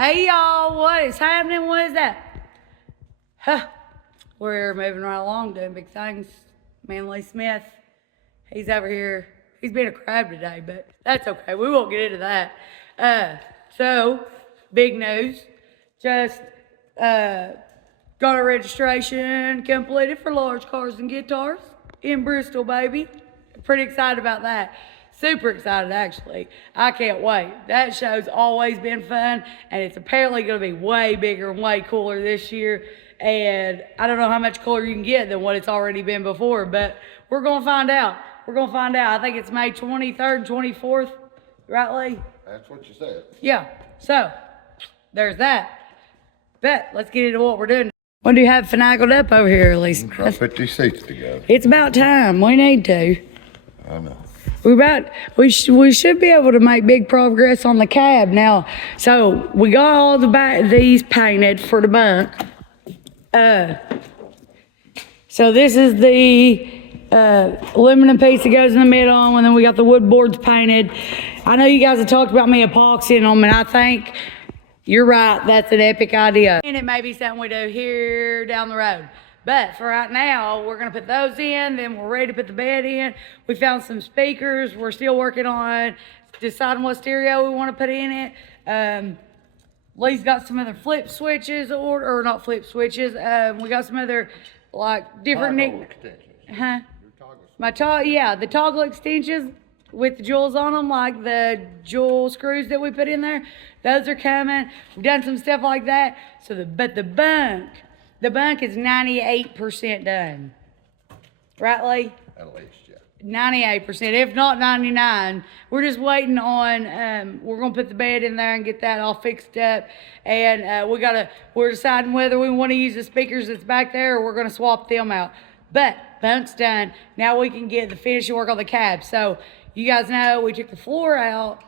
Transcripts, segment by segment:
Hey y'all, what is happening? What is that? Huh. We're moving right along doing big things. Manly Smith, he's over here. He's being a crab today, but that's okay. We won't get into that. So, big news. Just got a registration completed for large cars and guitars in Bristol, baby. Pretty excited about that. Super excited, actually. I can't wait. That show's always been fun, and it's apparently going to be way bigger and way cooler this year. And I don't know how much cooler you can get than what it's already been before, but we're going to find out. We're going to find out. I think it's May 23rd, 24th, right, Lee? That's what you said. Yeah. So, there's that. But let's get into what we're doing. What do you have finagled up over here, Lisa? Try to put these seats together. It's about time. We need to. I know. We should be able to make big progress on the cab now. So we got all these painted for the bunk. So this is the aluminum piece that goes in the middle, and then we got the wood boards painted. I know you guys have talked about me epoxying them, and I think you're right. That's an epic idea. And it may be something we do here down the road. But for right now, we're going to put those in, then we're ready to put the bed in. We found some speakers. We're still working on deciding what stereo we want to put in it. Lee's got some other flip switches, or not flip switches. We got some other, like, different... Toggle extensions. Huh? The toggle extensions with the jewels on them, like the jewel screws that we put in there. Those are coming. We've done some stuff like that. But the bunk is 98% done. Right, Lee? At least, yeah. 98%, if not 99. We're just waiting on, we're going to put the bed in there and get that all fixed up. And we're deciding whether we want to use the speakers that's back there or we're going to swap them out. But bunk's done. Now we can get the finishing work on the cab. So you guys know we took the floor out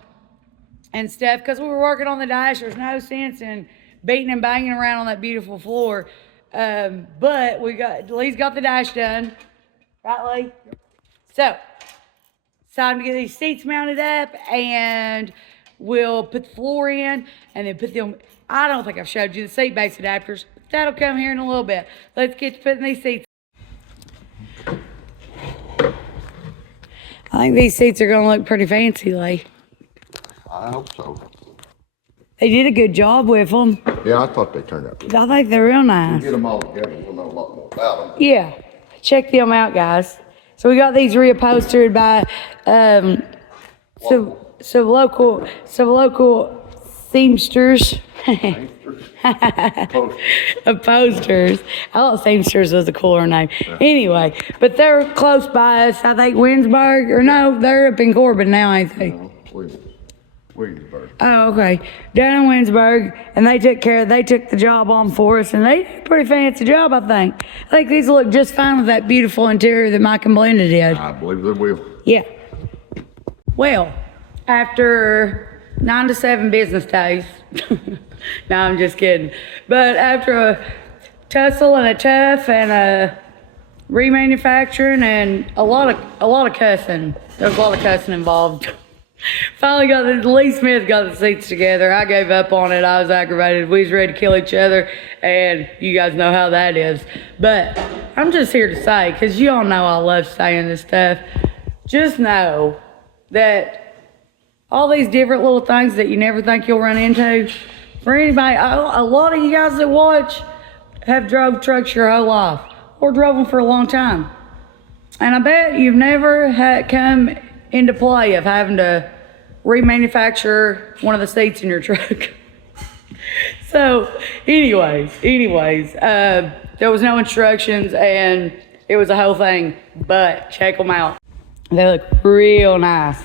and stuff because we were working on the dash. There's no sense in beating and banging around on that beautiful floor. But Lee's got the dash done. Right, Lee? So, it's time to get these seats mounted up, and we'll put the floor in, and then put them, I don't think I've showed you the seat base adapters. That'll come here in a little bit. Let's get to putting these seats. I think these seats are going to look pretty fancy, Lee. I hope so. They did a good job with them. Yeah, I thought they turned out good. I think they're real nice. Get them all together, we'll know a lot more about them. Yeah, check them out, guys. So we got these reupholstered by some local seamsters. Upholsters. I thought seamsters was a cooler name. Anyway, but they're close by us. I think Winsburg, or no, they're up in Corbin now, ain't they? No, Williamsburg. Oh, okay. Down in Winsburg, and they took the job on for us, and they did a pretty fancy job, I think. I think these look just fine with that beautiful interior that Mike and Belinda did. I believe they will. Yeah. Well, after 9 to 7 business days, no, I'm just kidding. But after a tussle and a tough and a remanufacturing and a lot of cussing, there's a lot of cussing involved. Finally Lee Smith got the seats together. I gave up on it. I was aggravated. We was ready to kill each other, and you guys know how that is. But I'm just here to say, because you all know I love saying this stuff, just know that all these different little things that you never think you'll run into, for anybody, a lot of you guys that watch have drove trucks your whole life, or drove them for a long time. And I bet you've never had come into play of having to remanufacture one of the seats in your truck. So anyways, there was no instructions and it was a whole thing, but check them out. They look real nice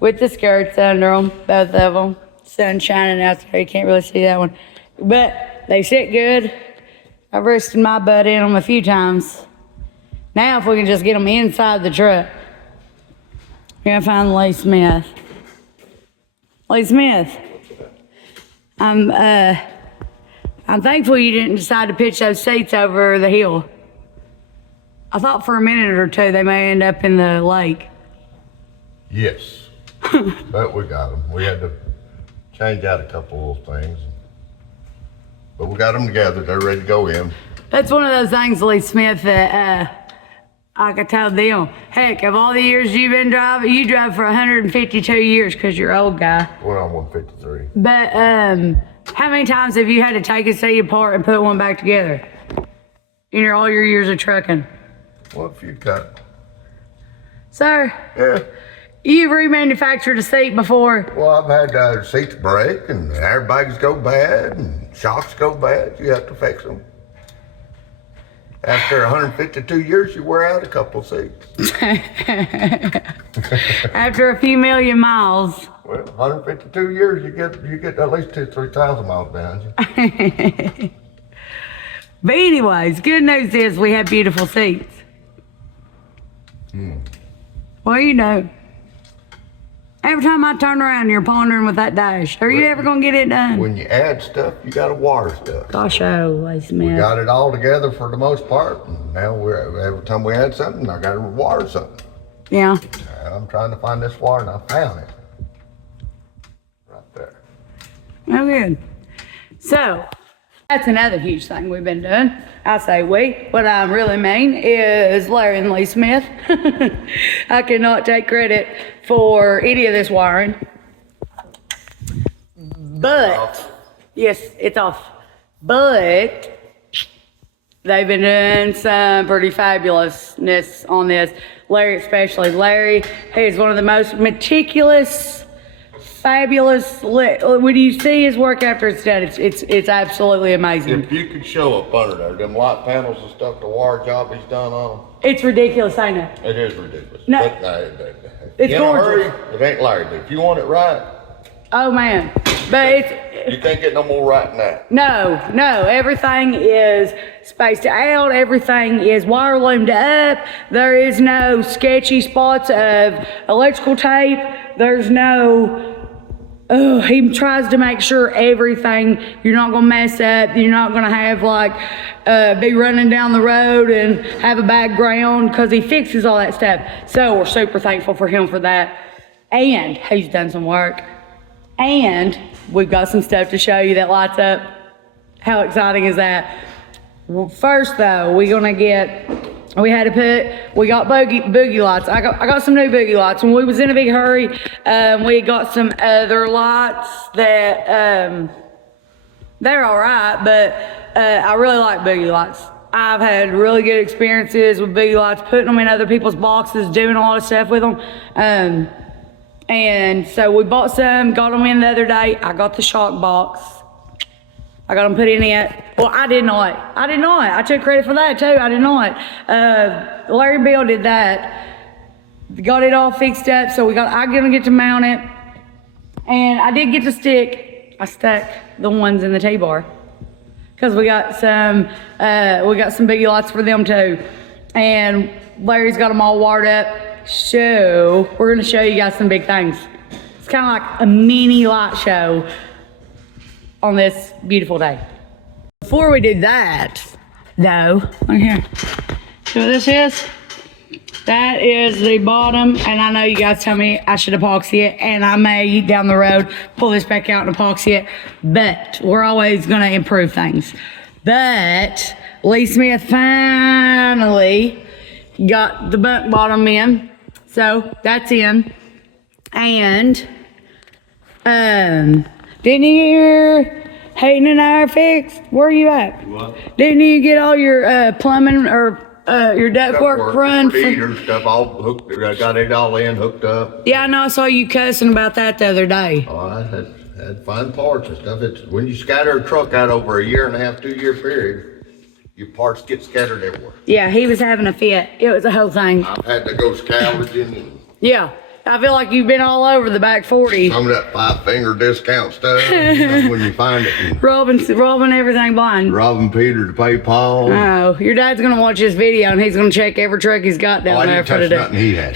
with the skirts under them, both of them. Sun shining out there, you can't really see that one, but they sit good. I've rested my butt in them a few times. Now if we can just get them inside the truck. We're gonna find Lee Smith. Lee Smith. I'm thankful you didn't decide to pitch those seats over the hill. I thought for a minute or two they may end up in the lake. Yes, but we got them. We had to change out a couple of things. But we got them together. They're ready to go in. That's one of those things, Lee Smith, that like I told them, heck, of all the years you've been driving, you drive for 152 years because you're an old guy. We're on 153. But how many times have you had to take a seat apart and put one back together in all your years of trucking? Well, if you got. Sir, Yeah. you've remanufactured a seat before. Well, I've had seats break and airbags go bad and shocks go bad. You have to fix them. After 152 years, you wear out a couple of seats. After a few million miles. Well, 152 years, you get at least 2,000-3,000 miles behind you. But anyways, good news is we have beautiful seats. Well, you know, every time I turn around, you're pondering with that dash. Are you ever gonna get it done? When you add stuff, you got to wire stuff. Gosh, oh, Lee We Smith. got it all together for the most part. And now every time we add something, I got to wire something. Yeah. And I'm trying to find this wire, and I found it. Right there. Oh, good. So, that's another huge thing we've been doing. I say we. What I really mean is Larry and Lee Smith. I cannot take credit for any of this wiring. But, yes, it's off. But, they've been doing some pretty fabulousness on this. Larry especially. Larry is one of the most meticulous, fabulous. When you see his work after it's done, it's absolutely amazing. If you could show up under there, them light panels and stuff, the wire job he's done on them, It's ridiculous, ain't it? it is ridiculous. No. But, It's in a hurry, gorgeous. it ain't Larry. But if you want it right, Oh man, but it's you can't get no more right than that. no. Everything is spaced out. Everything is wire loomed up. There is no sketchy spots of electrical tape. There's no. Oh, he tries to make sure everything, you're not gonna mess up, you're not gonna have like, be running down the road and have a bad ground, because he fixes all that stuff. So we're super thankful for him for that. And he's done some work. And we've got some stuff to show you that lights up. How exciting is that? Well, first though, we got boogie lights. I got some new boogie lights. When we was in a big hurry, we got some other lights that, they're all right, but I really like boogie lights. I've had really good experiences with boogie lights, putting them in other people's boxes, doing a lot of stuff with them. And so we bought some, got them in the other day. I got the shock box. I got them put in it. Well, I did not. I took credit for that too. I did not. Larry Bill did that. Got it all fixed up. So I'm gonna get to mount it. And I did get I stuck the ones in the T-bar. Cause we got some biggie lights for them too. And Larry's got them all wired up. So we're gonna show you guys some big things. It's kind of like a mini light show on this beautiful day. Before we do that, though, look here. See what this is? That is the bottom, and I know you guys tell me I should epoxy it, and I may down the road pull this back out and epoxy it, but we're always gonna improve things. But Lee Smith finally got the bunk bottom in, so that's in. And didn't you get Hayden and I are fixed? Where are you at? What? Didn't you get all your plumbing or your ductwork run? For the heater stuff all hooked. I got it all in, hooked up. Yeah, I know. I saw you cussing about that the other day. Oh, I had fine parts and stuff. It's when you scatter a truck out over a 1.5 to 2 year period, your parts get scattered everywhere. Yeah, he was having a fit. It was a whole thing. I've had to go scavenging and Yeah, I feel like you've been all over the back 40. some of that 5-finger discount stuff. When you find it, and Robbing everything blind. robbing Peter to pay Paul. Oh, your dad's gonna watch this video and he's gonna check every truck he's got Oh, down I there didn't for touch today. nothing he had.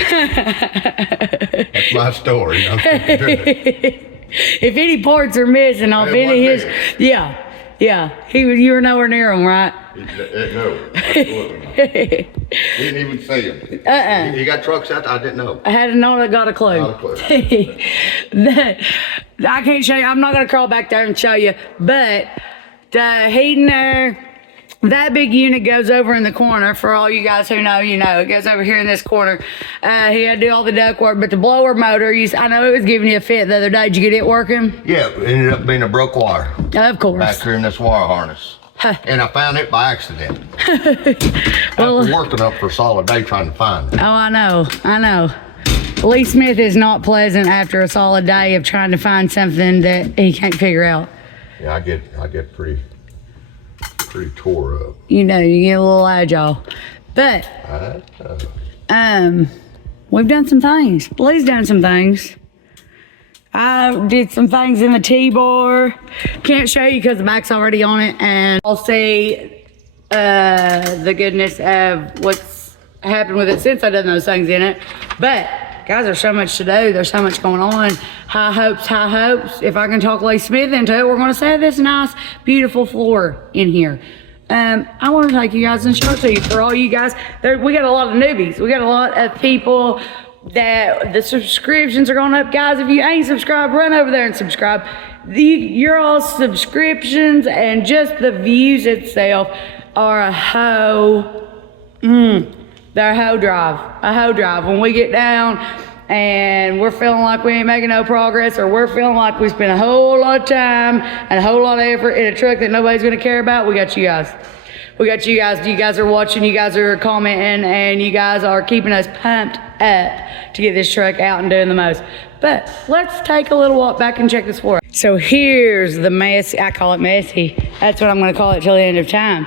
That's my story. If any parts are missing off It any of his, wasn't yeah, you were nowhere near him, right? No, absolutely not. Didn't even see him. You got trucks out there? I didn't know. I hadn't known I got a clue. Not a clue. I can't show you. I'm not going to crawl back there and show you. But the heating there, that big unit goes over in the corner. For all you guys who know, you know. It goes over here in this corner. He had to do all the duct work. But the blower motor, I know it was giving you a fit the other day. Did you get it working? Yeah, it ended up being a broke wire. Of course. Back here in this wire harness. And I found it by accident. Well, After working up for a solid day trying to find it. Oh, I know. Lee Smith is not pleasant after a solid day of trying to find something that he can't figure out. Yeah, I get pretty tore up. You know, you get a little agile. But we've done some things. Lee's done some things. I did some things in the T-bar. Can't show you because the back's already on it, and I'll see the goodness of what's happened with it since I've done those things in it. But guys, there's so much to do. There's so much going on. High hopes. If I can talk Lee Smith into it, we're going to set this nice, beautiful floor in here. I want to take you guys and show it to you. For all you guys, we got a lot of newbies. We got a lot of people that the subscriptions are going up. Guys, if you ain't subscribed, run over there and subscribe. Your all subscriptions and just the views itself are a hoe. They're a hoe drive. When we get down and we're feeling like we ain't making no progress, or we're feeling like we spent a whole lot of time and a whole lot of effort in a truck that nobody's gonna care about, we got you guys. You guys are watching, you guys are commenting, and you guys are keeping us pumped up to get this truck out and doing the most. But let's take a little walk back and check this floor. So here's the messy, I call it messy. That's what I'm gonna call it till the end of time.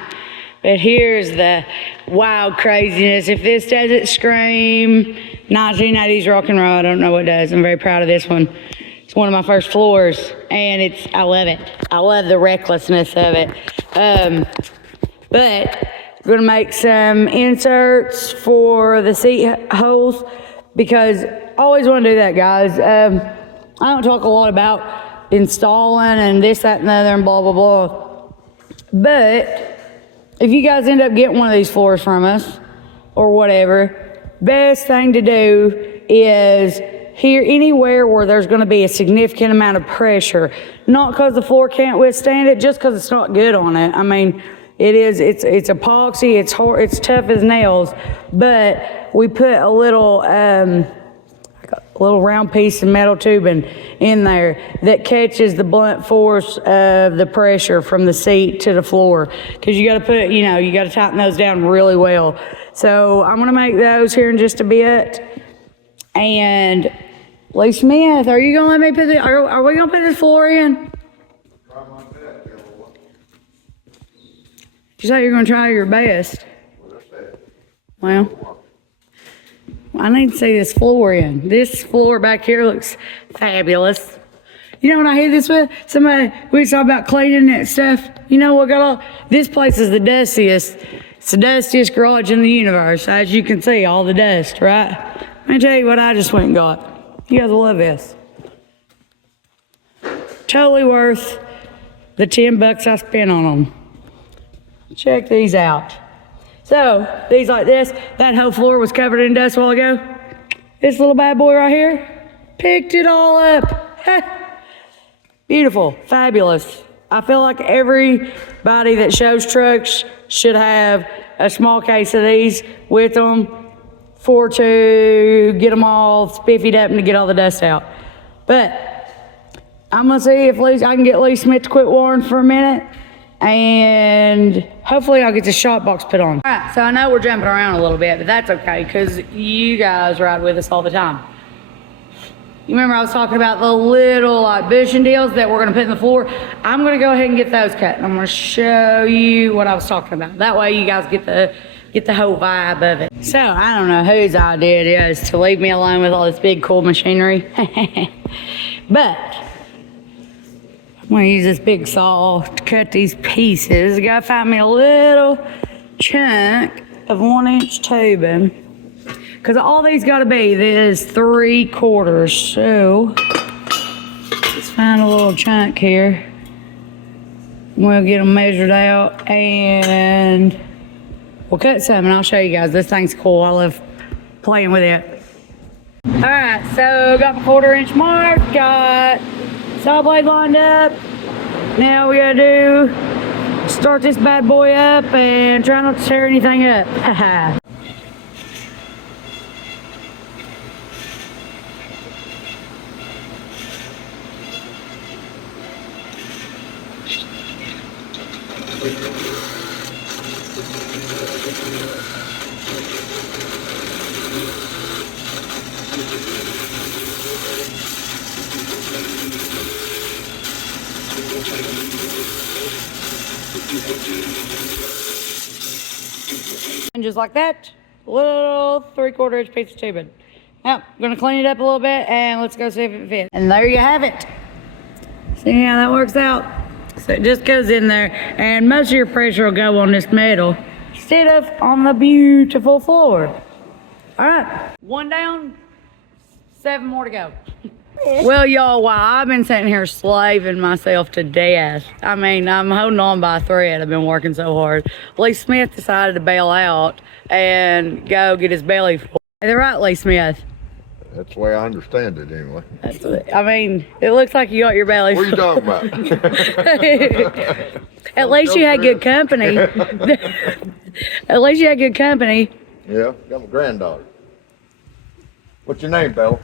But here's the wild craziness. If this doesn't scream 1980s rock and roll, I don't know what does. I'm very proud of this one. It's one of my first floors, and I love it. I love the recklessness of it. But we're gonna make some inserts for the seat holes, because I always want to do that, guys. I don't talk a lot about installing and this, that, and the other, and blah, blah, blah. But if you guys end up getting one of these floors from us or whatever, best thing to do is here anywhere where there's going to be a significant amount of pressure, not because the floor can't withstand it, just because it's not good on it. I mean, it's epoxy, it's tough as nails, but we put a little round piece of metal tubing in there that catches the blunt force of the pressure from the seat to the floor. Because you got to you got to tighten those down really well. So I'm going to make those here in just a bit. And Lee Smith, are you going to let me put are we going to put this floor in? You say you're going to try your best. Well, I need to see this floor in. This floor back here looks fabulous. You know what I hit this with? We was talking about cleaning that stuff. You know what got all, this place is the dustiest. It's the dustiest garage in the universe. As you can see, all the dust, right? Let me tell you what I just went and got. You guys will love this. Totally worth the $10 I spent on them. Check these out. So, these like this, that whole floor was covered in dust a while ago. This little bad boy right here, picked it all up. Beautiful, fabulous. I feel like everybody that shows trucks should have a small case of these with them to get them all spiffied up and to get all the dust out. But I'm gonna see if I can get Lee Smith to quit warring for a minute, and hopefully I'll get the shot box put on. All right, so I know we're jumping around a little bit, but that's okay, because you guys ride with us all the time. You remember I was talking about the little bushing deals that we're gonna put in the floor? I'm gonna go ahead and get those cut, and I'm gonna show you what I was talking about. That way you guys get the whole vibe of it. So I don't know whose idea it is to leave me alone with all this big cool machinery. But I'm gonna use this big saw to cut these pieces. I gotta find me a little chunk of 1-inch tubing, because all these gotta be is 3/4. So let's find a little chunk here. We'll get them measured out, and We'll cut some and I'll show you guys. This thing's cool. I love playing with it. All right, so got my 1/4 inch mark, got saw blade lined up. Now we gotta start this bad boy up and try not to tear anything up. Haha. And just like that, little 3/4 inch piece of tubing. Now, I'm gonna clean it up a little bit and let's go see if it fits. And there you have it. See how that works out? So it just goes in there and most of your pressure will go on this metal instead of on the beautiful floor. All right, 1 down, 7 more to go. Well, y'all, while I've been sitting here slaving myself to death, I mean, I'm holding on by a thread. I've been working so hard. Lee Smith decided to bail out and go get his belly full. Is that right, Lee Smith? That's the way I understand it anyway. I mean, it looks like you got your belly full. What are you talking about? At least you had good company. At least you had good company. Yeah, got my granddaughter. What's your name, Bella?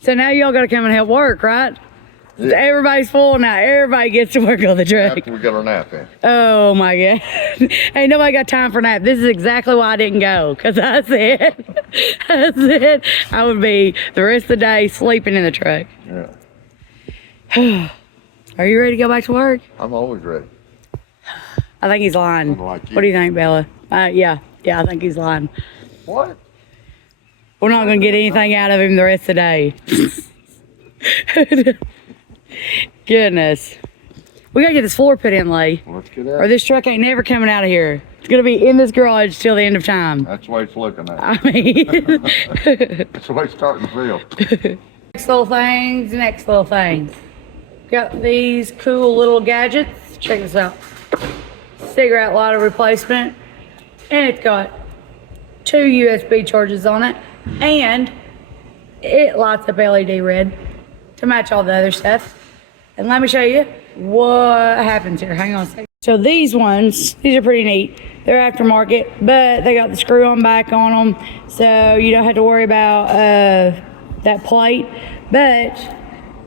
So now y'all gotta come and help work, right? Yeah. Everybody's full now. Everybody gets to work on the truck. After we got our nap in. Oh my God. Ain't nobody got time for nap. This is exactly why I didn't go. Cause I said I would be the rest of the day sleeping in the truck. Yeah. Are you ready to go back to work? I'm always ready. I think he's lying. Like you. What do you think, Bella? Yeah, I think he's lying. What? We're not gonna get anything out of him the rest of the day. Goodness. We gotta get this floor put in, Lee. Let's get Or out. this truck ain't never coming out of here. It's gonna be in this garage till the end of time. That's the way it's looking at. I mean, That's the way it's starting to feel. next little things. Got these cool little gadgets. Check this out. Cigarette lighter replacement. And it's got 2 USB charges on it. And it lights up LED red to match all the other stuff. And let me show you what happens here. Hang on a second. So these are pretty neat. They're aftermarket, but they got the screw on back on them. So you don't have to worry about that plate. But,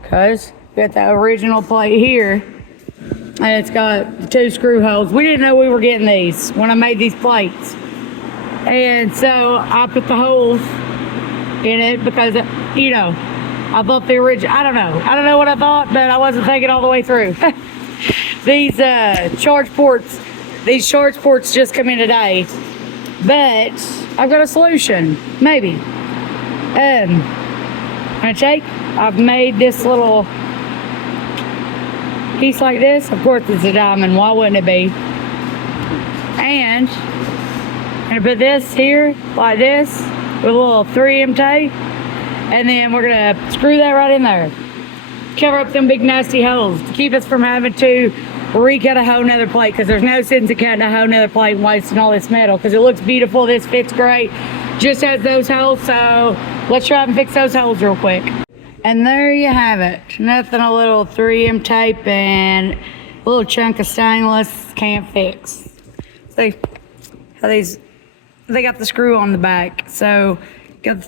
cause we got that original plate here. And it's got 2 screw holes. We didn't know we were getting these when I made these plates. And so I put the holes in it because, you know, I thought the original, I don't know what I thought, but I wasn't thinking all the way through. These charge ports just come in today, but I've got a solution, maybe. I've made this little piece like this. Of course it's a diamond, why wouldn't it be? And I'm gonna put this here like this with a little 3M tape, and then we're gonna screw that right in there. Cover up them big nasty holes to keep us from having to recut a whole nother plate, because there's no sense in cutting a whole nother plate and wasting all this metal, because it looks beautiful. This fits great, just has those holes. So let's try and fix those holes real quick. And there you have it. Nothing a little 3M tape and a little chunk of stainless can't fix. See how they got the screw on the back. So got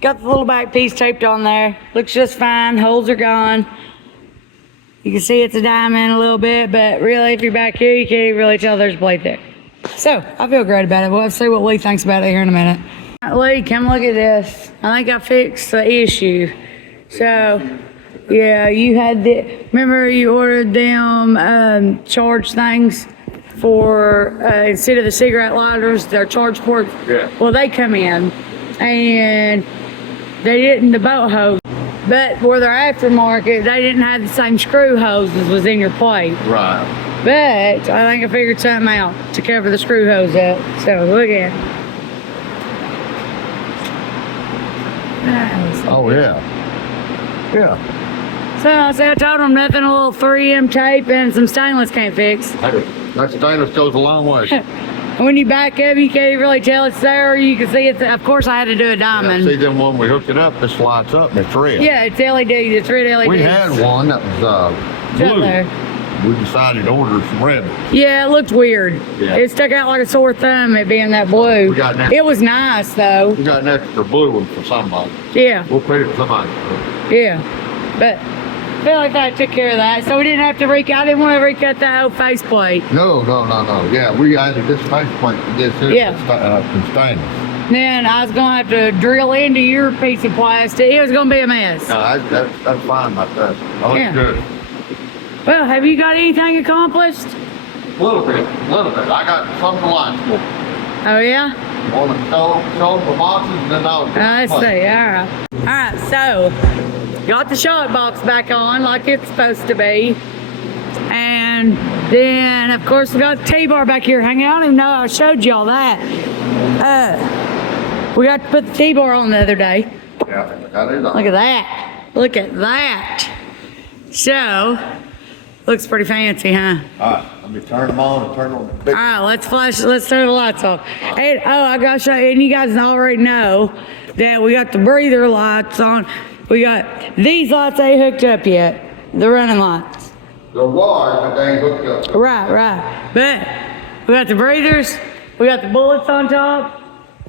the little back piece taped on there. Looks just fine. Holes are gone. You can see it's a diamond a little bit, but really if you're back here, you can't even really tell there's a blade there. So I feel great about it. We'll have to see what Lee thinks about it here in a minute. All right, Lee, come look at this. I think I fixed the issue. So, yeah, you had remember you ordered them charge things for, instead of the cigarette lighters, their charge ports? Yeah. Well, they come in, and they didn't, the boat hose, but where they're aftermarket, they didn't have the same screw hose as was in your plate. Right. But I think I figured something out to cover the screw hose up. So, look at it. Oh, yeah. Yeah. So I said, I told them nothing a little 3M tape and some stainless can't fix. That stainless goes a long way. When you back up, you can't really tell it's there. You can see it's, of course I had to do a diamond. See, then when we hook it up, this lights up and it's red. Yeah, it's LED, it's red LED. We had one that was blue. There. We decided to order some red. Yeah, it looked weird. Yeah. It stuck out like a sore thumb, it being that blue. We got an It was nice though. We got an extra blue one for somebody. Yeah, We'll pay it for somebody. yeah. But I feel like that took care of that. So we didn't have to I didn't want to recut that whole faceplate. No. Yeah, we added this faceplate to this here. Yeah. Some stainless. Then I was gonna have to drill into your piece of plastic. It was gonna be a mess. No, that's fine about that. That looks Yeah. good. Well, have you got anything accomplished? A little bit. I got some of the lights for. Oh yeah? On the stove for boxes, and then I'll. Let's see, all right, so got the shot box back on like it's supposed to be. And then, of course, we got the T-bar back here hanging out. I didn't even know I showed y'all that. We got to put the T-bar on the other day. Yeah, got it on. Look at that. Look at that. So, looks pretty fancy, huh? All right, let me turn them on and turn on the big. All right, let's turn the lights off. And, oh, I gotta show you, and you guys already know that we got the breather lights on. We got these lights ain't hooked up yet, the running lights. The wires, but they ain't hooked up. Right. But we got the breathers, we got the bullets on top,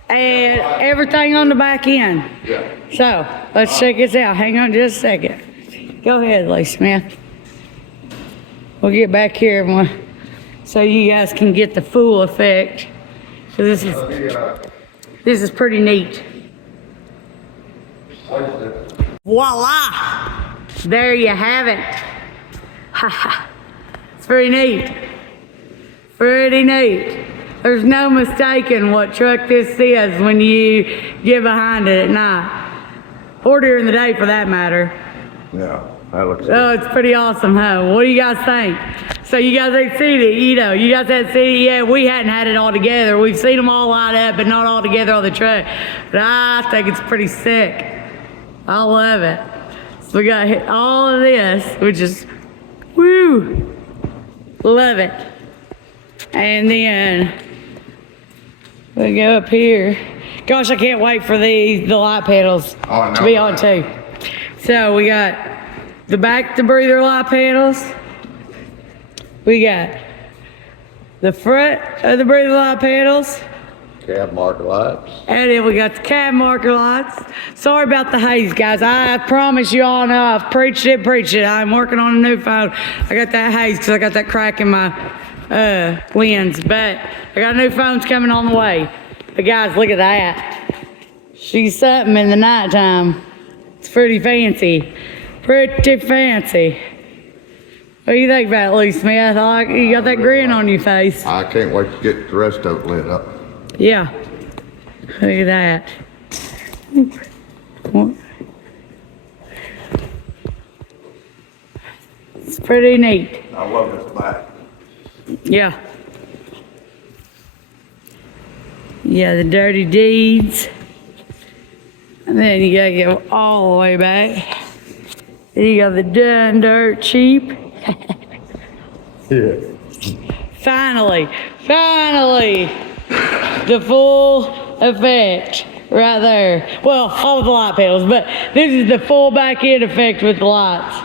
and everything on the back end. Yeah. So, let's check this out. Hang on just a second. Go ahead, Lee Smith. We'll get back here so you guys can get the full effect. So this is pretty neat. Voila! There you have it. It's pretty neat. Pretty neat. There's no mistaking what truck this is when you get behind it at night. Or during the day for that matter. Yeah, that looks good. Oh, it's pretty awesome, huh? What do you guys think? So you guys ain't seen it, you know. You guys haven't seen it yet. We hadn't had it all together. We've seen them all lined up, but not all together on the truck. But I think it's pretty sick. I love it. So we got all of this, which is, woo, love it. And then we go up here. Gosh, I can't wait for the light panels to be on too. So we got the breather light panels. We got the front of the breather light panels. Cab marker lights. And then we got the cab marker lights. Sorry about the haze, guys. I promise you all know I've preached it. I'm working on a new phone. I got that haze because I got that crack in my lens. But I got new phones coming on the way. But guys, look at that. She's something in the nighttime. It's pretty fancy. Pretty fancy. What do you think about it, Lee Smith? You got that grin on your face. I can't wait to get the rest of it lit up. Yeah. Look at that. It's pretty neat. I love this back. Yeah. Yeah, the dirty deeds. And then you gotta go all the way back. Then you got the done dirt cheap. Yeah. Finally, the full effect right there. Well, all the light panels, but this is the full back end effect with the lights.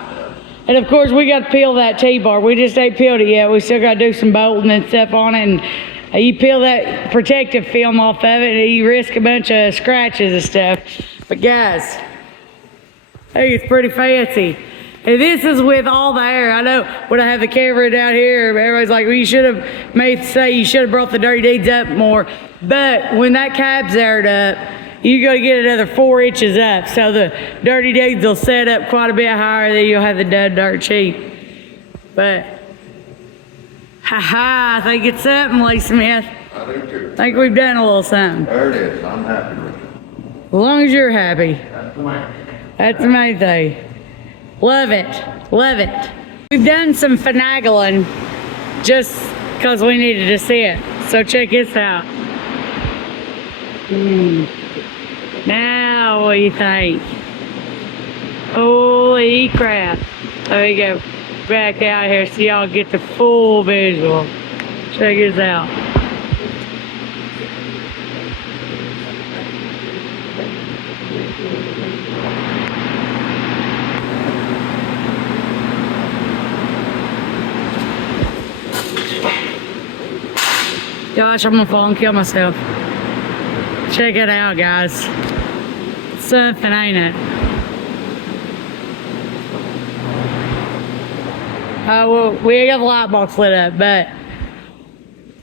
And of course, we got to peel that T-bar. We just ain't peeled it yet. We still got to do some bolting and stuff on it. And you peel that protective film off of it, and you risk a bunch of scratches and stuff. But guys, I think it's pretty fancy. And this is with all the air. I know when I have the camera down here, everybody's like, well, you should have brought the dirty deeds up more. But when that cab's aired up, you got to get another 4 inches up. So the dirty deeds will set up quite a bit higher, then you'll have the done dirt cheap. But, I think it's something, Lee Smith. I do too. I think we've done a little something. There it is. I'm happy with it. As long as you're happy. That's the main. That's the main thing. Love it. We've done some finagling just because we needed to see it. So check this out. Now what do you think? Holy crap. Let me go back out here so y'all get the full visual. Check this out. Gosh, I'm gonna fall and kill myself. Check it out, guys. Something, ain't it? Well, we ain't got the light box lit up,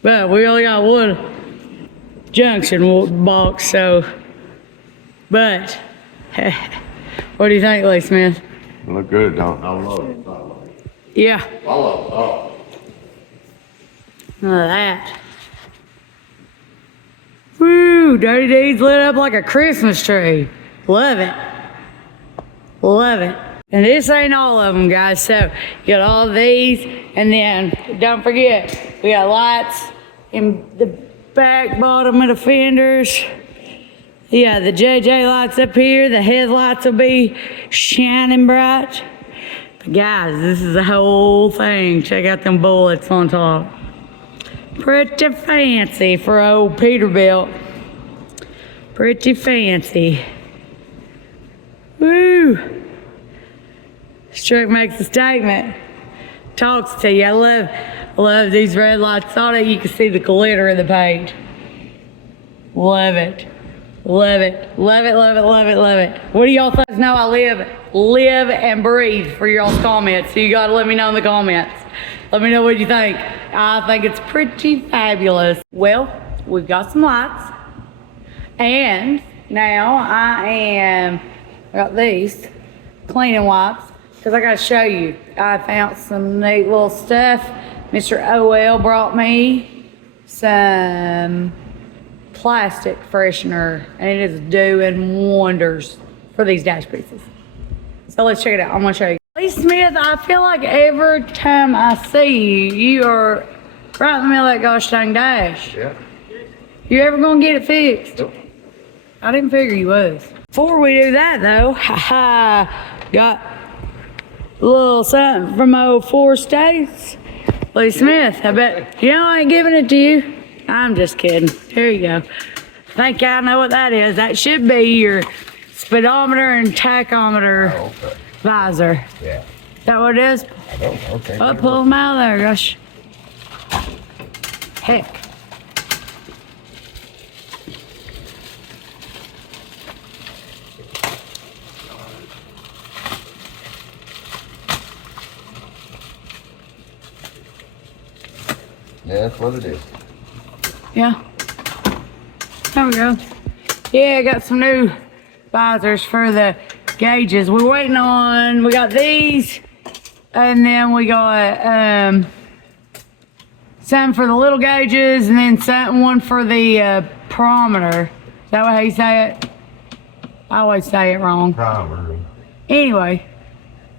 but we only got one junction box, so. But, what do you think, Lee Smith? Look good, don't I love it. Yeah. I love it all. Look at that. Woo, Dirty Deeds lit up like a Christmas tree. Love it. Love it. And this ain't all of them, guys. So, you got all these, and then don't forget, we got lights in the back bottom of the fenders. Yeah, the JJ lights up here. The headlights will be shining bright. But guys, this is the whole thing. Check out them bullets on top. Pretty fancy for old Peterbilt. Pretty fancy. Woo! This truck makes a statement. Talks to you. I love these red lights on it. You can see the glitter in the paint. Love it. Love it. Love it, love it, love it, love it. What do y'all think? No, I live and breathe for y'all's comments. So you gotta let me know in the comments. Let me know what you think. I think it's pretty fabulous. Well, we've got some lights. And now I got these cleaning wipes because I gotta show you. I found some neat little stuff. Mr. OL brought me some plastic freshener and it is doing wonders for these dash pieces. So let's check it out. I'm gonna show you. Lee Smith, I feel like every time I see you, you are right in the middle of that gosh dang dash. Yeah. You ever gonna get it fixed? Nope. I didn't figure you was. Before we do that though, got a little something from my old 4 states. Lee Smith, I bet, you know I ain't giving it to you. I'm just kidding. Here you go. I think I know what that is. That should be your speedometer and tachometer visor. Yeah. Is that what it is? I don't know. Okay. Oh, pull them out of there, gosh. Heck. Yeah, that's what it is. Yeah. There we go. Yeah, I got some new visors for the gauges. We're waiting on, we got these, and then we got some for the little gauges, and then one for the perometer. Is that how you say it? I always say it wrong. Primer. Anyway,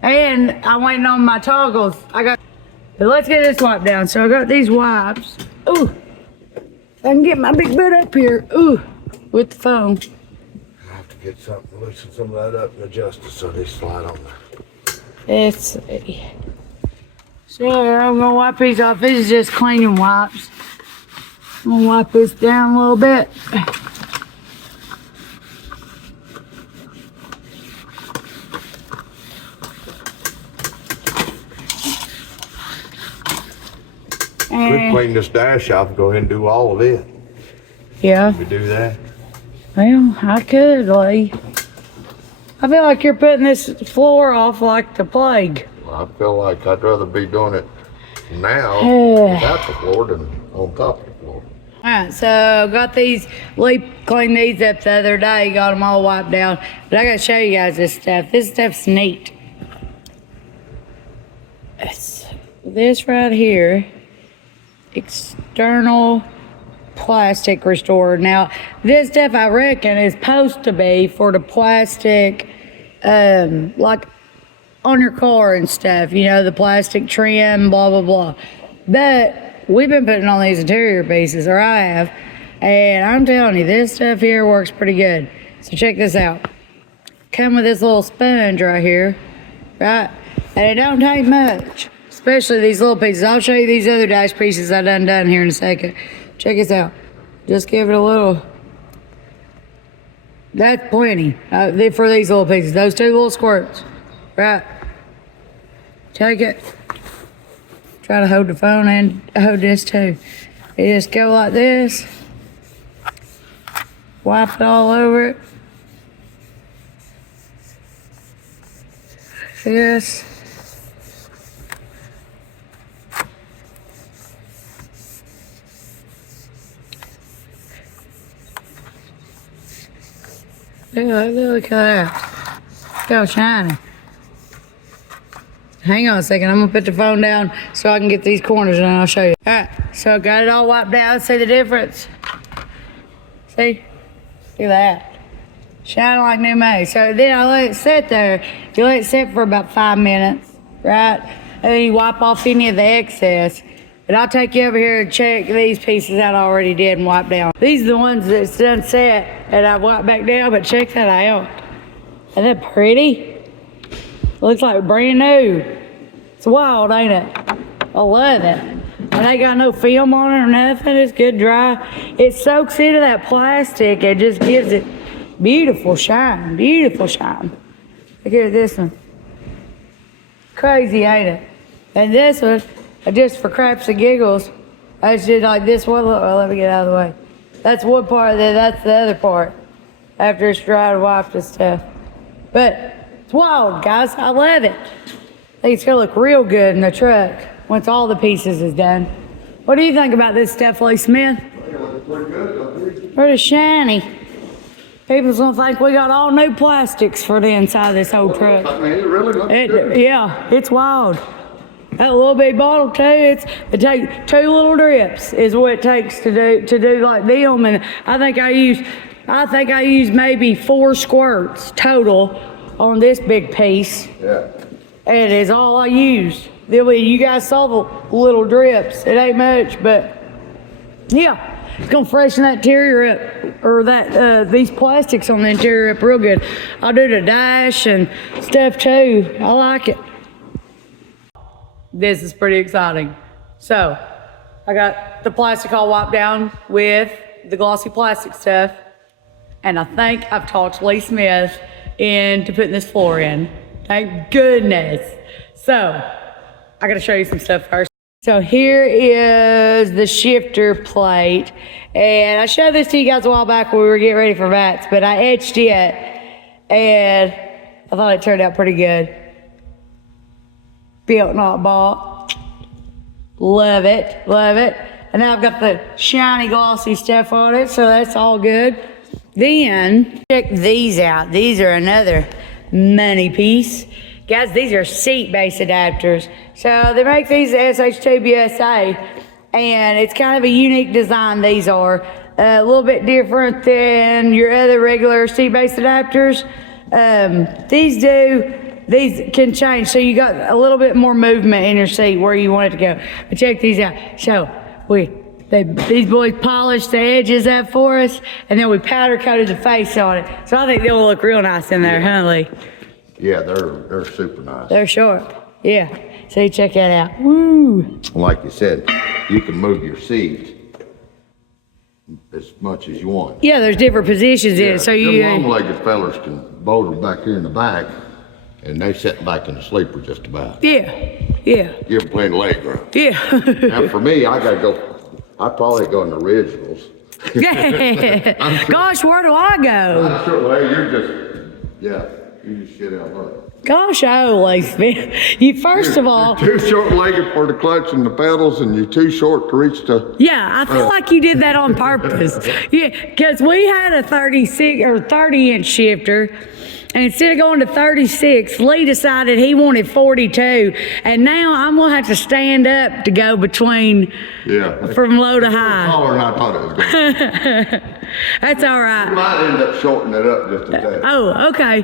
and I'm waiting on my toggles. But let's get this wipe down. So I got these wipes. Ooh, I can get my big butt up here. Ooh, with the phone. I have to get something, loosen some of that up and adjust it so they slide on there. Let's see. So I'm gonna wipe these off. This is just cleaning wipes. I'm gonna wipe this down a little bit. We clean this dash off and go ahead and do all of it. Yeah. We do that. Well, I could, Lee. I feel like you're putting this floor off like the plague. Well, I feel like I'd rather be doing it now without the floor than on top of the floor. Alright, so I got these, Lee cleaned these up the other day, got them all wiped down. But I gotta show you guys this stuff. This stuff's neat. It's this right here. External plastic restorer. Now, this stuff I reckon is supposed to be for the plastic, like on your car and stuff, you know, the plastic trim, blah, blah, blah. But we've been putting on these interior pieces, or I have, and I'm telling you, this stuff here works pretty good. So check this out. Come with this little sponge right here, right? And it don't take much, especially these little pieces. I'll show you these other dash pieces I done here in a second. Check this out. Just give it a little. That's plenty for these little pieces. Those 2 little squirts. Right. Take it. Try to hold the phone and hold this too. You just go like this. Wipe it all over it. Yes. Look at that. Look how shiny. Hang on a second. I'm going to put the phone down so I can get these corners and I'll show you. All right. So I got it all wiped down. See the difference? See? Look at that. Shine like new made. So then I let it sit there. You let it sit for about 5 minutes, right? And then you wipe off any of the excess. But I'll take you over here and check these pieces out I already did and wipe down. These are the ones that's done set and I wiped back down, but check that out. Isn't that pretty? Looks like brand new. It's wild, ain't it? I love it. And ain't got no film on it or nothing. It's good dry. It soaks into that plastic. It just gives it beautiful shine. Beautiful shine. Look at this one. Crazy, ain't it? And this one, just for craps and giggles, I just did like this one. Look, let me get out of the way. That's one part, then that's the other part. After it's dried and wiped and stuff. But it's wild, guys. I love it. I think it's gonna look real good in the truck once all the pieces is done. What do you think about this stuff, Lee Smith? Pretty good. Pretty shiny. People's gonna think we got all new plastics for the inside of this old truck. I mean, it really looks good. Yeah, it's wild. That little bitty bottle too. It takes 2 little drips is what it takes to do like them. And I think I used maybe 4 squirts total on this big piece. Yeah. And it's all I used. You guys saw the little drips. It ain't much, but yeah. It's gonna freshen that interior up, or these plastics on the interior up real good. I'll do the dash and stuff too. I like it. This is pretty exciting. So, I got the plastic all wiped down with the glossy plastic stuff, and I think I've talked Lee Smith into putting this floor in. Thank goodness. So, I gotta show you some stuff first. So here is the shifter plate, and I showed this to you guys a while back when we were getting ready for VATS, but I etched it, and I thought it turned out pretty good. Built, not bought. Love it, love it. And now I've got the shiny glossy stuff on it, so that's all good. Then, check these out. These are another money piece. Guys, these are seat-based adapters. So they make these SH2BSA, and it's kind of a unique design, these are. A little bit different than your other regular seat-based adapters. These can change, so you got a little bit more movement in your seat where you want it to go. But check these out. So these boys polished the edges up for us, and then we powder coated the face on it. So I think they'll look real nice in there, huh, Lee? Yeah, they're super nice. They're short. Yeah. So check that out. Woo. Like you said, you can move your seat as much as you want. Yeah, there's different positions in it. So you long-legged fellas can boulder back here in the back, and they sit back in the sleeper just about. Yeah. Give them plenty of leg room. Yeah. Now for me, I probably go in the originals. Yeah. Gosh, where do I go? I'm sure, well, you just shit out loud. Gosh, Lee Smith. You first of all. You're too short-legged for the clutch and the pedals, and you're too short to reach the. Yeah, I feel like you did that on purpose. Yeah, because we had a 36 or 30-inch shifter, and instead of going to 36, Lee decided he wanted 42, and now I'm gonna have to stand up to go between. Yeah. From low to high. Taller than I thought it was going to be. That's all right. You might end up shortening it up just a tad. Oh, okay.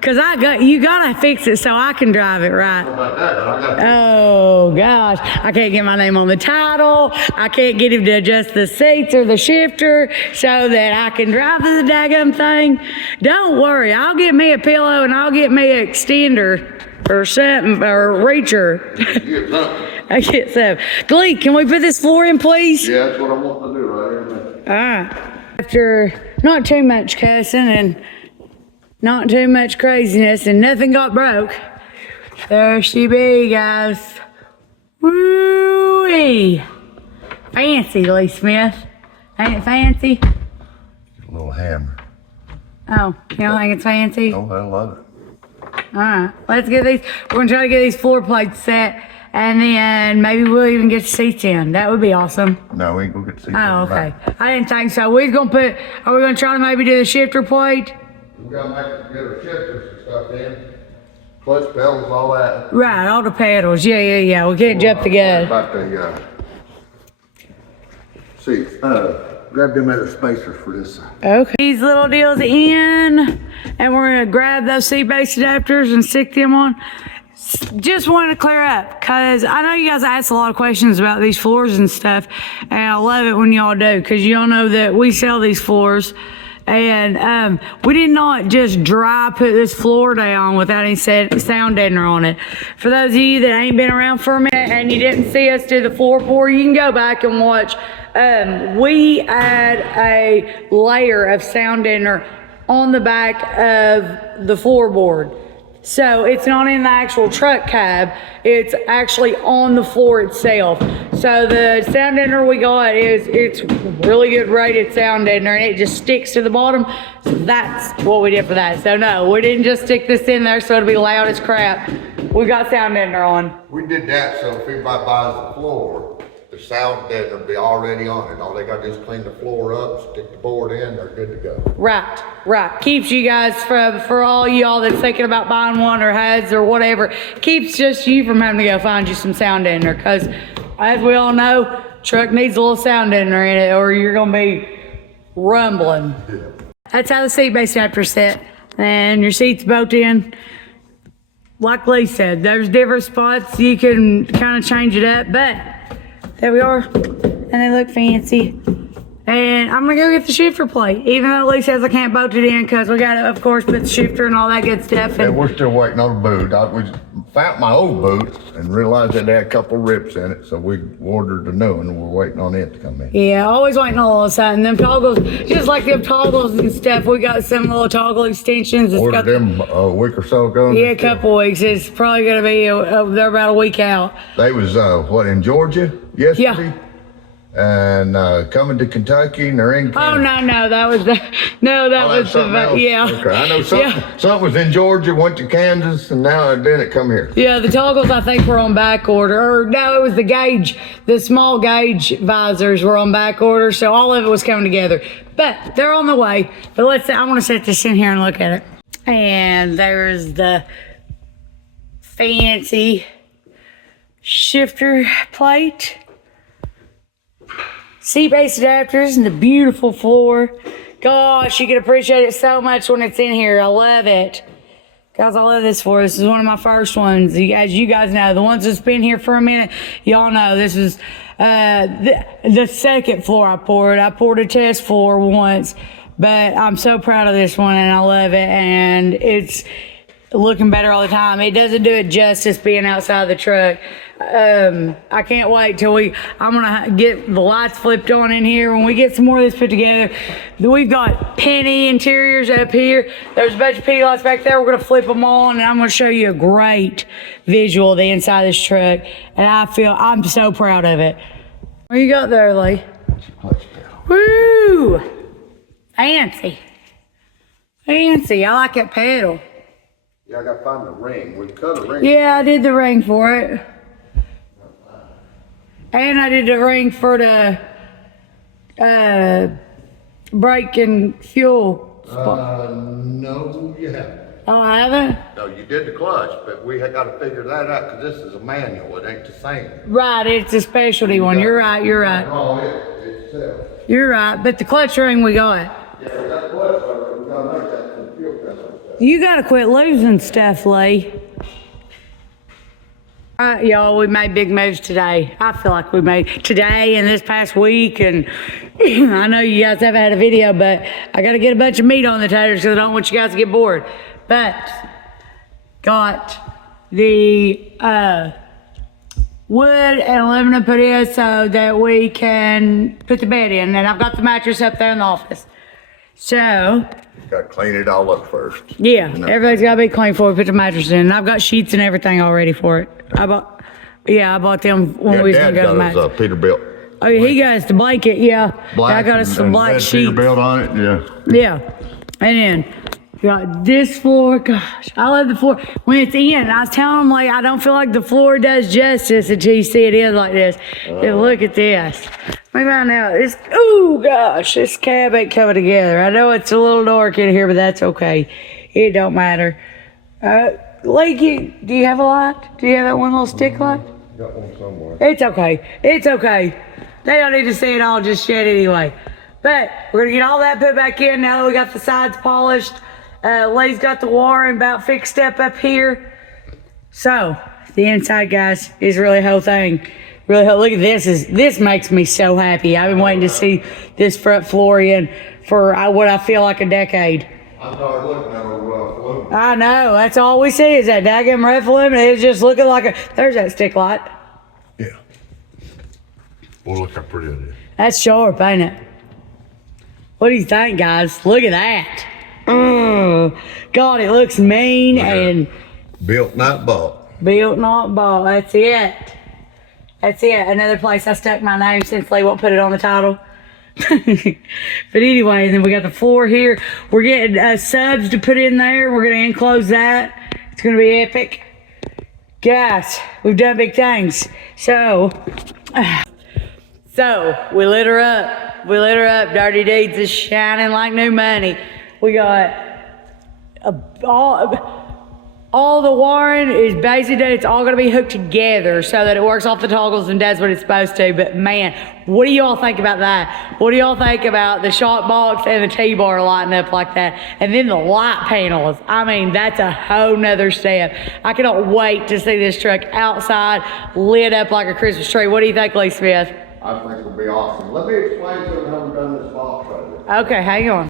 Cause you gotta fix it so I can drive it right. How about that? I got Oh gosh, I can't get my name on the title. I can't get him to adjust the seats or the shifter so that I can drive the daggum thing. Don't worry, I'll get me a pillow and I'll get me an extender or something or a reacher. you get something. I get some. Glee, can we put this floor in, please? Yeah, that's what I want to do right here, man. All right. After not too much cussing and not too much craziness and nothing got broke, there she be, guys. Woo-wee. Fancy, Lee Smith. Ain't it fancy? Get a little hammer. Oh, you don't think it's fancy? Oh, I love it. All right, let's get these. We're gonna try to get these floor plates set, and then maybe we'll even get the seats in. That would be awesome. No, we ain't gonna get to see. Oh, okay. I didn't think so. Are we gonna try to maybe do the shifter plate? We gotta get our shifters and stuff in. Clutch pedals, all that. Right, all the pedals. Yeah. We can't jump the gun. About the, seats. Grab them other spacers for this side. Okay. These little deals in, and we're gonna grab those seat-based adapters and stick them on. Just wanted to clear up, cause I know you guys ask a lot of questions about these floors and stuff, and I love it when y'all do, cause y'all know that we sell these floors, and we did not just dry put this floor down without any sound deadener on it. For those of you that ain't been around for a minute and you didn't see us do the floor pour, you can go back and watch. We add a layer of sound deadener on the back of the floorboard. So it's not in the actual truck cab, it's actually on the floor itself. So the sound deadener we got it's really good rated sound deadener, and it just sticks to the bottom. So that's what we did for that. So no, we didn't just stick this in there so it'll be loud as crap. We got sound deadener on. We did that so if anybody buys the floor, the sound deadener will be already on it. All they gotta do is clean the floor up, stick the board in, they're good to go. Right. Keeps you guys for all y'all that's thinking about buying one or has or whatever, keeps just you from having to go find you some sound deadener, because as we all know, truck needs a little sound deadener in it or you're gonna be rumbling. Yeah. That's how the seat-based adapter's set. And your seat's built in. Like Lee said, there's different spots you can kind of change it up, but there we are, and they look fancy. And I'm gonna go get the shifter plate, even though Lee says I can't bolt it in because we gotta, of course, put the shifter and all that good stuff. And we're still waiting on a boot. We found my old boot and realized that they had a couple rips in it, so we ordered a new one and we're waiting on it to come in. Yeah, always waiting on a little something. Them toggles, just like them toggles and stuff, we got some little toggle extensions. Ordered them a week or so ago. Yeah, a couple weeks. It's probably gonna be, they're about a week out. They was, in Georgia yesterday? Yeah. And coming to Kentucky, and they're in Kansas. Oh, no, that was the, no, that was the, yeah. Okay, I know something was in Georgia, went to Kansas, and now then it come here. Yeah, the toggles I think were on back order. Or no, it was the gauge, the small gauge visors were on back order, so all of it was coming together. But they're on the way. But I want to set this in here and look at it. And there's the fancy shifter plate. Seat-based adapters and the beautiful floor. Gosh, you can appreciate it so much when it's in here. I love it. Guys, I love this floor. This is one of my first ones. As you guys know, the ones that's been here for a minute, y'all know this is the second floor I poured. I poured a test floor once, but I'm so proud of this one and I love it. And it's looking better all the time. It doesn't do it justice being outside the truck. I can't wait till I'm gonna get the lights flipped on in here when we get some more of this put together. We've got penny interiors up here. There's a bunch of penny lights back there. We're gonna flip them on and I'm gonna show you a great visual of the inside of this truck. And I'm so proud of it. What you got there, Lee? Woo! Fancy. I like that pedal. Yeah, I gotta find the ring. We cut a ring. Yeah, I did the ring for it. And I did the ring for the brake and fuel spot. No, you haven't. Oh, I haven't? No, you did the clutch, but we had gotta figure that out because this is a manual. It ain't the same. Right, it's a specialty one. You're right. Oh, itself. You're right, but the clutch ring we got. Yeah, we got the clutch, but we gotta make that for the fuel pedal. You gotta quit losing stuff, Lee. All right, y'all, we made big moves today. I feel like we made today and this past week, and I know you guys haven't had a video, but I gotta get a bunch of meat on the taters because I don't want you guys to get bored. But got the wood and aluminum put in so that we can put the bed in, and I've got the mattress up there in the office. So, Gotta clean it all up first. yeah, everything's gotta be clean before we put the mattress in. And I've got sheets and everything all ready for it. I bought them when we was gonna go to the Dad got mattress. us Peterbilt. Oh, yeah, he got us the blanket, yeah. I got us some black sheets. Peterbilt on it, yeah. Yeah, and then got this floor. Gosh, I love the floor. When it's in, I was telling him, like, I don't feel like the floor does justice until you see it in like this. And look at this. Look right now. It's, oh gosh, this cab ain't coming together. I know it's a little dark in here, but that's okay. It don't matter. Lakey, do you have a light? Do you have that one little stick light? Got one somewhere. It's okay. It's okay. They don't need to see it all just yet anyway. But we're gonna get all that put back in now that we got the sides polished. Lee's got the wiring about fixed up here. So the inside, guys, is really a whole thing. Really, look at this. This makes me so happy. I've been waiting to see this front floor in for what I feel like a decade. I started looking at a rough aluminum. I know. That's all we see is that daggum rough aluminum. It's just looking like a. There's that stick light. Yeah. Well, look how pretty it is. That's sharp, ain't it? What do you think, guys? Look at that. God, it looks mean and built, not bought. Built, not bought. That's it. That's it. Another place I stuck my name since they won't put it on the title. But anyway, then we got the floor here. We're getting subs to put in there. We're going to enclose that. It's going to be epic. Guys, we've done big things. So we lit her up. We lit her up. Dirty Deeds is shining like new money. We got all the wiring is basically it's all going to be hooked together so that it works off the toggles and does what it's supposed to. But man, what do y'all think about that? What do y'all think about the shock box and the T-bar lighting up like that? And then the light panels. I mean, that's a whole nother step. I cannot wait to see this truck outside lit up like a Christmas tree. What do you think, Lee Smith? I think it'll be awesome. Let me explain to you how we've done this box right here. Okay, hang on.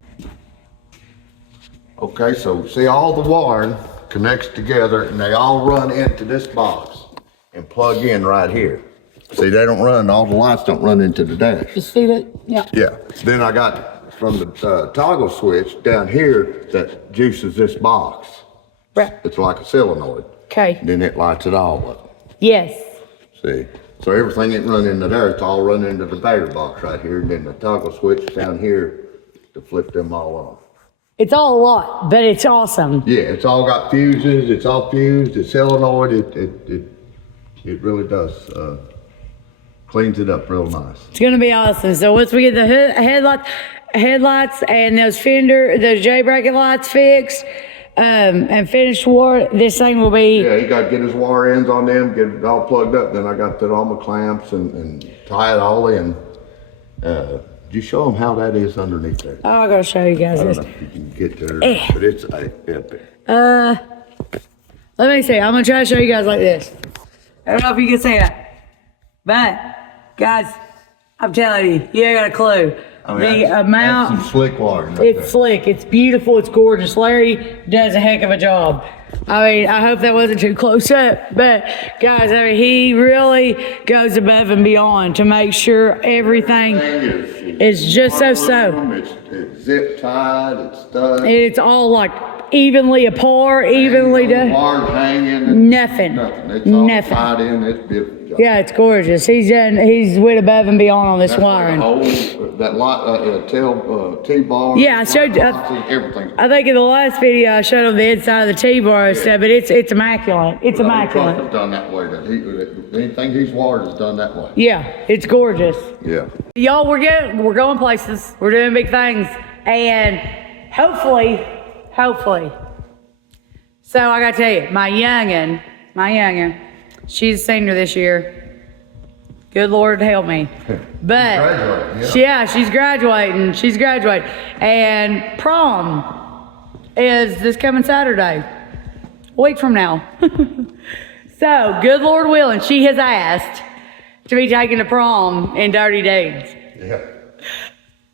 Okay, so see all the wiring connects together and they all run into this box and plug in right here. See, they don't run, all the lights don't run into the dash. You see that? Yeah. Yeah, then I got from the toggle switch down here that juices this box. Right. It's like a solenoid. Okay. Then it lights it all up. Yes. See, so everything that run into there, it's all run into the battery box right here, and then the toggle switch down here to flip them all on. It's all a lot, but it's awesome. Yeah, it's all got fuses, it's all fused, it's solenoid, it really does, cleans it up real nice. It's gonna be awesome. So once we get the headlights and those J bracket lights fixed, and finished war, this thing will be. Yeah, you gotta get his wire ends on them, get it all plugged up, then I got to put all my clamps and tie it all in. Did you show them how that is underneath there? Oh, I gotta show you guys I don't this. know if you can get there, but it's epic. Let me see. I'm gonna try to show you guys like this. I don't know if you can see that, but guys, I'm telling you, you ain't got a clue. The amount. That's some slick wire. It's slick. It's beautiful. It's gorgeous. Larry does a heck of a job. I mean, I hope that wasn't too close up, but guys, I mean, he really goes above and beyond to make sure everything is just so. It's zip tied, it's stuck. It's all like evenly apart, evenly done. Wires hanging. Nothing. It's all tied in. It's beautiful. Yeah, it's gorgeous. He's went above and beyond on this wiring. That light, T-bar. Yeah, I showed you. Everything. I think in the last video I showed him the inside of the T-bar and stuff, but it's immaculate. It's immaculate. Truck is done that way. Anything he's wired is done that way. Yeah, it's gorgeous. Yeah. Y'all, we're going places. We're doing big things, and hopefully. So I gotta tell you, my youngin, she's a senior this year. Good Lord help me. But yeah. she's graduating. And prom is this coming Saturday, a week from now. So, good Lord willing, she has asked to be taken to prom in Dirty Deeds. Yeah.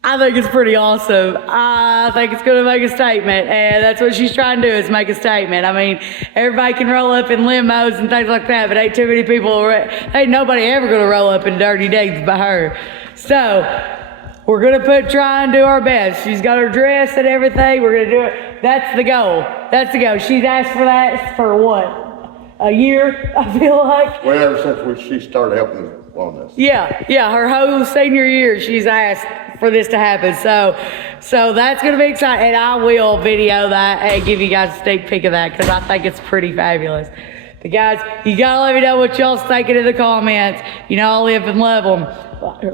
I think it's pretty awesome. I think it's going to make a statement, and that's what she's trying to do, is make a statement. I mean, everybody can roll up in limos and things like that, but ain't too many people, ain't nobody ever going to roll up in Dirty Deeds by her. So, we're going to try and do our best. She's got her dress and everything. We're going to do it. That's the goal. That's the goal. She's asked for that for what? A year, I feel like. Well, ever since she started helping us on this. Yeah, her whole senior year, she's asked for this to happen. So that's going to be exciting. And I will video that and give you guys a sneak peek of that because I think it's pretty fabulous. But guys, you got to let me know what y'all's thinking in the comments. You know, I live and love them.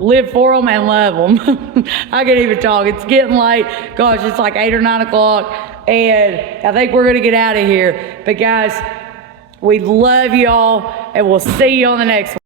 Live for them and love them. I can't even talk. It's getting late. Gosh, it's like 8 or 9 o'clock. And I think we're going to get out of here. But guys, we love y'all, and we'll see you on the next one.